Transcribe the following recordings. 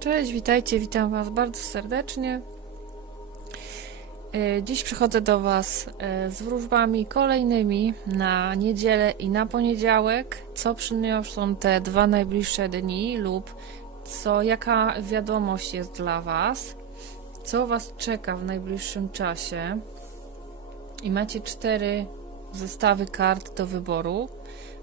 Cześć, witajcie, witam Was bardzo serdecznie. E, Dziś przychodzę do Was e, z wróżbami kolejnymi na niedzielę i na poniedziałek, co przyniosą te dwa najbliższe dni lub co, jaka wiadomość jest dla Was, co Was czeka w najbliższym czasie. I macie cztery zestawy kart do wyboru.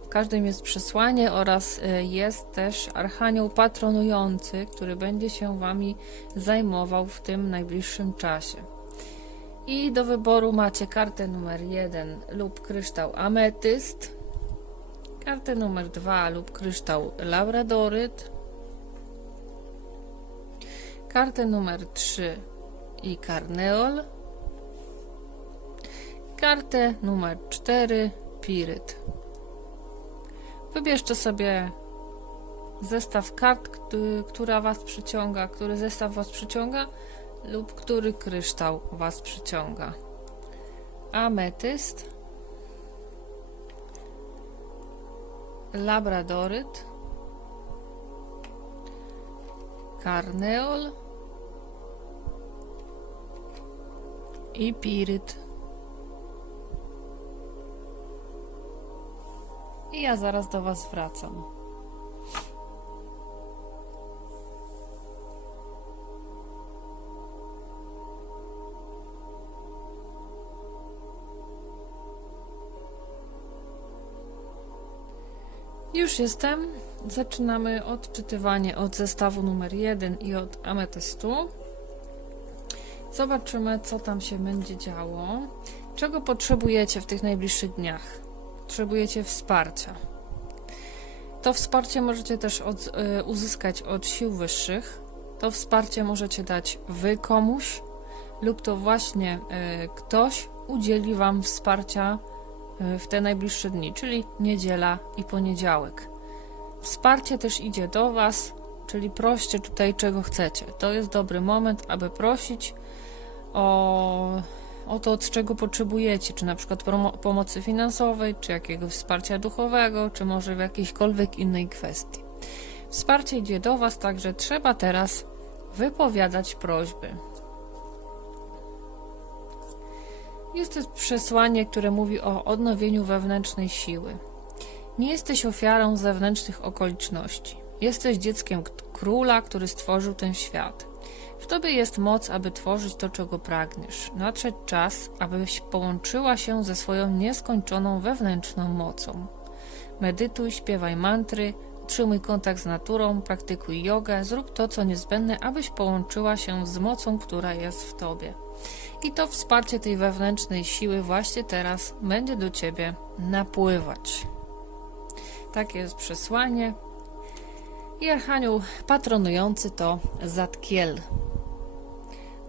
W każdym jest przesłanie oraz y, jest też archanioł patronujący, który będzie się wami zajmował w tym najbliższym czasie. I do wyboru macie kartę numer 1 lub kryształ ametyst, kartę numer 2 lub kryształ labradoryt, kartę numer 3 i karneol, kartę numer 4 piryt. Wybierzcie sobie zestaw kart, która Was przyciąga, który zestaw Was przyciąga lub który kryształ Was przyciąga. Ametyst, labradoryt, karneol i piryt. I ja zaraz do Was wracam. Już jestem. Zaczynamy odczytywanie od zestawu numer 1 i od ametystu. Zobaczymy, co tam się będzie działo. Czego potrzebujecie w tych najbliższych dniach? Potrzebujecie wsparcia. To wsparcie możecie też od, y, uzyskać od sił wyższych. To wsparcie możecie dać wy komuś, lub to właśnie y, ktoś udzieli wam wsparcia y, w te najbliższe dni, czyli niedziela i poniedziałek. Wsparcie też idzie do was, czyli proście tutaj czego chcecie. To jest dobry moment, aby prosić o o to, od czego potrzebujecie, czy na przykład pomocy finansowej, czy jakiegoś wsparcia duchowego, czy może w jakiejkolwiek innej kwestii. Wsparcie idzie do Was, także trzeba teraz wypowiadać prośby. Jest to przesłanie, które mówi o odnowieniu wewnętrznej siły. Nie jesteś ofiarą zewnętrznych okoliczności. Jesteś dzieckiem króla, który stworzył ten świat. W tobie jest moc, aby tworzyć to, czego pragniesz. Nadszedł czas, abyś połączyła się ze swoją nieskończoną wewnętrzną mocą. Medytuj, śpiewaj mantry, utrzymuj kontakt z naturą, praktykuj jogę, zrób to, co niezbędne, abyś połączyła się z mocą, która jest w tobie. I to wsparcie tej wewnętrznej siły właśnie teraz będzie do ciebie napływać. Takie jest przesłanie. I archanioł patronujący to Zatkiel.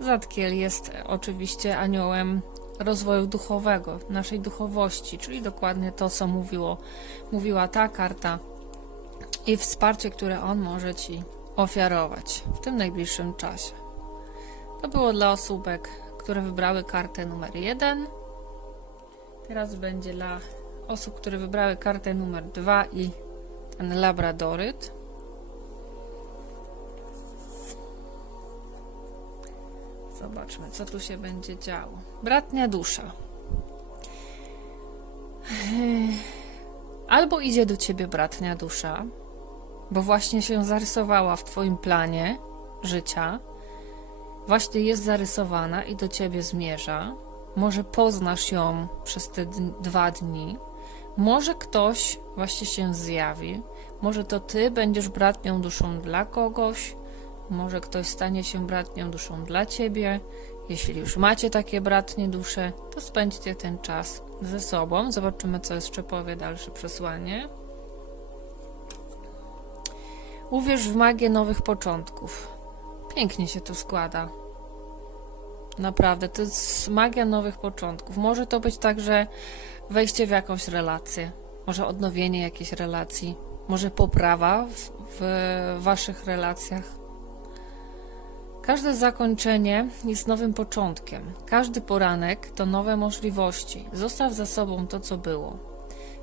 Zatkiel jest oczywiście aniołem rozwoju duchowego, naszej duchowości, czyli dokładnie to, co mówiło, mówiła ta karta i wsparcie, które on może Ci ofiarować w tym najbliższym czasie. To było dla osóbek, które wybrały kartę numer 1. Teraz będzie dla osób, które wybrały kartę numer 2 i ten labradoryt. Zobaczmy, co tu się będzie działo. Bratnia dusza. Albo idzie do ciebie bratnia dusza, bo właśnie się zarysowała w twoim planie życia, właśnie jest zarysowana i do ciebie zmierza. Może poznasz ją przez te dwa dni, może ktoś właśnie się zjawi, może to ty będziesz bratnią duszą dla kogoś, może ktoś stanie się bratnią duszą dla ciebie. Jeśli już macie takie bratnie dusze, to spędźcie ten czas ze sobą. Zobaczymy, co jeszcze powie dalsze przesłanie. Uwierz w magię nowych początków. Pięknie się to składa. Naprawdę, to jest magia nowych początków. Może to być także wejście w jakąś relację, może odnowienie jakiejś relacji, może poprawa w, w waszych relacjach. Każde zakończenie jest nowym początkiem. Każdy poranek to nowe możliwości. Zostaw za sobą to, co było.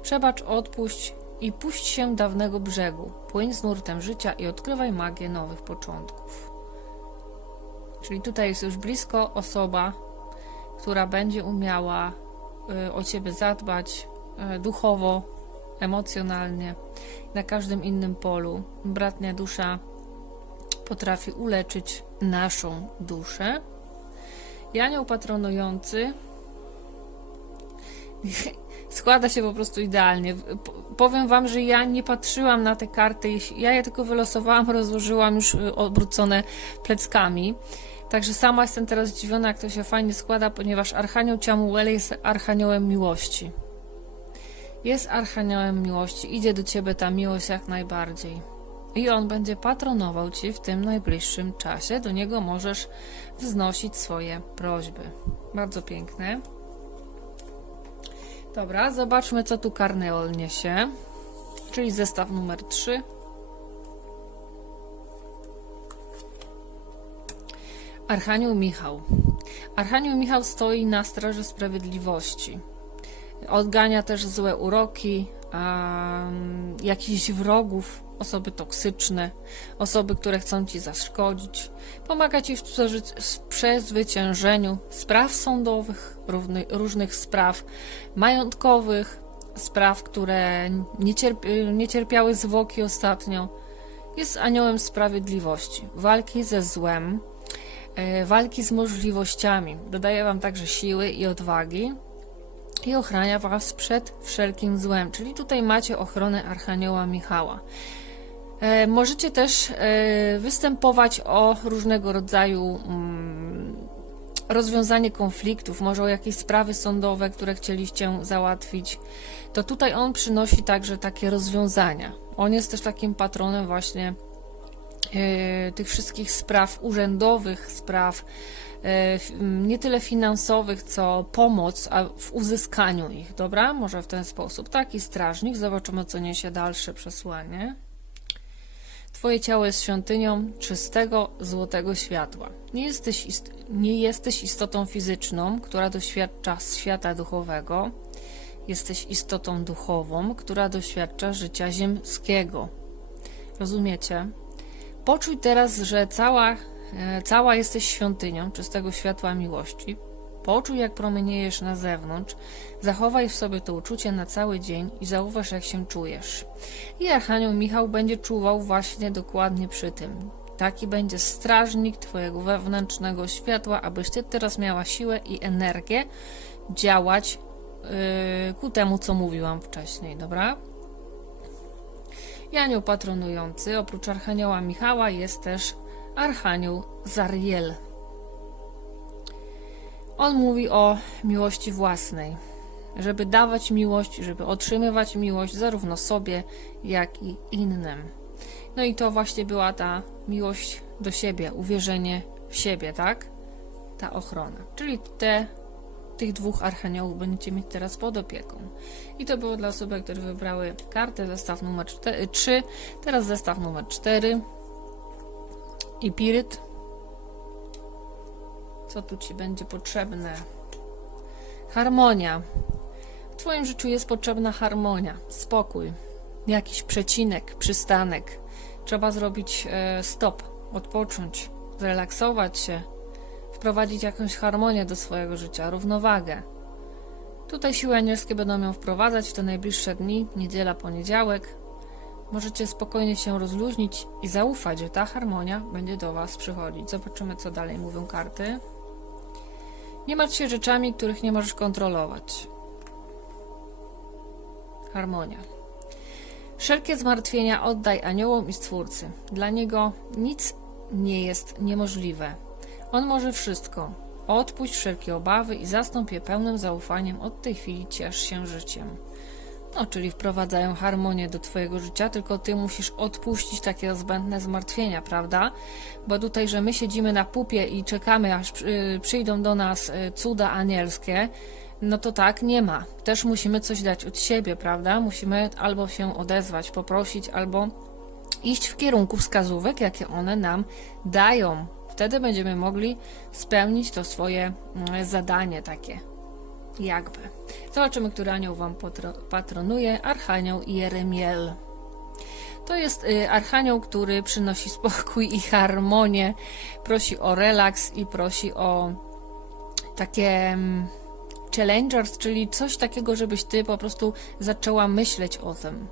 Przebacz, odpuść i puść się dawnego brzegu. Płyń z nurtem życia i odkrywaj magię nowych początków. Czyli tutaj jest już blisko osoba, która będzie umiała y, o ciebie zadbać y, duchowo, emocjonalnie, na każdym innym polu. Bratnia dusza potrafi uleczyć naszą duszę. I anioł patronujący składa się po prostu idealnie. Powiem Wam, że ja nie patrzyłam na te karty, ja je tylko wylosowałam, rozłożyłam już y, obrócone pleckami. Także sama jestem teraz zdziwiona, jak to się fajnie składa, ponieważ Archanioł Ciamuel jest Archaniołem Miłości. Jest Archaniołem Miłości, idzie do Ciebie ta miłość jak najbardziej. I on będzie patronował Ci w tym najbliższym czasie. Do niego możesz wznosić swoje prośby. Bardzo piękne. Dobra, zobaczmy, co tu Karneol niesie. Czyli zestaw numer 3. Archanioł Michał. Archanioł Michał stoi na straży sprawiedliwości. Odgania też złe uroki, jakichś wrogów, osoby toksyczne, osoby, które chcą ci zaszkodzić. Pomaga ci w przezwyciężeniu spraw sądowych, równy, różnych spraw majątkowych, spraw, które nie, cierpi, nie cierpiały zwłoki ostatnio. Jest aniołem sprawiedliwości, walki ze złem, e, walki z możliwościami. Dodaje wam także siły i odwagi i ochrania was przed wszelkim złem. Czyli tutaj macie ochronę Archanioła Michała. E, możecie też e, występować o różnego rodzaju mm, rozwiązanie konfliktów, może o jakieś sprawy sądowe, które chcieliście załatwić. To tutaj on przynosi także takie rozwiązania. On jest też takim patronem właśnie tych wszystkich spraw urzędowych, spraw e, nie tyle finansowych, co pomoc a w uzyskaniu ich, dobra? Może w ten sposób. Taki strażnik, zobaczymy, co niesie dalsze przesłanie. Twoje ciało jest świątynią czystego, złotego światła. Nie jesteś, ist- nie jesteś istotą fizyczną, która doświadcza świata duchowego. Jesteś istotą duchową, która doświadcza życia ziemskiego. Rozumiecie? Poczuj teraz, że cała, e, cała jesteś świątynią czystego światła miłości. Poczuj, jak promieniejesz na zewnątrz. Zachowaj w sobie to uczucie na cały dzień i zauważ, jak się czujesz. I Archanioł Michał będzie czuwał właśnie dokładnie przy tym. Taki będzie strażnik Twojego wewnętrznego światła, abyś Ty teraz miała siłę i energię działać yy, ku temu, co mówiłam wcześniej, dobra? I anioł patronujący, oprócz Archanioła Michała, jest też Archanioł Zariel. On mówi o miłości własnej, żeby dawać miłość, żeby otrzymywać miłość zarówno sobie, jak i innym. No i to właśnie była ta miłość do siebie, uwierzenie w siebie, tak? Ta ochrona. Czyli te, tych dwóch archaniołów będziecie mieć teraz pod opieką. I to było dla osób, które wybrały kartę, zestaw numer 4, 3, teraz zestaw numer 4 i Piryt. Co tu Ci będzie potrzebne? Harmonia. W Twoim życiu jest potrzebna harmonia, spokój, jakiś przecinek, przystanek. Trzeba zrobić e, stop, odpocząć, zrelaksować się, wprowadzić jakąś harmonię do swojego życia, równowagę. Tutaj siły anielskie będą ją wprowadzać w te najbliższe dni, niedziela, poniedziałek. Możecie spokojnie się rozluźnić i zaufać, że ta harmonia będzie do Was przychodzić. Zobaczymy, co dalej mówią karty. Nie martw się rzeczami, których nie możesz kontrolować. Harmonia. Wszelkie zmartwienia oddaj aniołom i stwórcy. Dla niego nic nie jest niemożliwe. On może wszystko. Odpuść wszelkie obawy i zastąp je pełnym zaufaniem. Od tej chwili ciesz się życiem. No, czyli wprowadzają harmonię do Twojego życia, tylko Ty musisz odpuścić takie zbędne zmartwienia, prawda? Bo tutaj, że my siedzimy na pupie i czekamy, aż przy- przyjdą do nas y, cuda anielskie, no to tak nie ma. Też musimy coś dać od siebie, prawda? Musimy albo się odezwać, poprosić, albo iść w kierunku wskazówek, jakie one nam dają. Wtedy będziemy mogli spełnić to swoje mm, zadanie takie Jakby. Zobaczymy, który anioł Wam patro- patronuje. Archanioł Jeremiel. To jest y, archanioł, który przynosi spokój i harmonię, prosi o relaks i prosi o takie mm, challengers, czyli coś takiego, żebyś ty po prostu zaczęła myśleć o tym.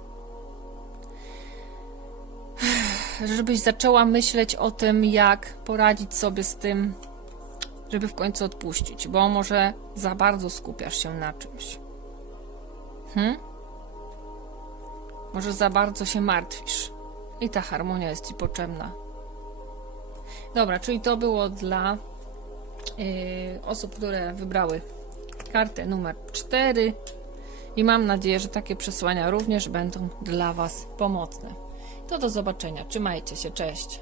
Żebyś zaczęła myśleć o tym, jak poradzić sobie z tym, żeby w końcu odpuścić, bo może za bardzo skupiasz się na czymś. Hmm? Może za bardzo się martwisz i ta harmonia jest ci potrzebna. Dobra, czyli to było dla yy, osób, które wybrały kartę numer 4 i mam nadzieję, że takie przesłania również będą dla Was pomocne. To do zobaczenia. Trzymajcie się. Cześć.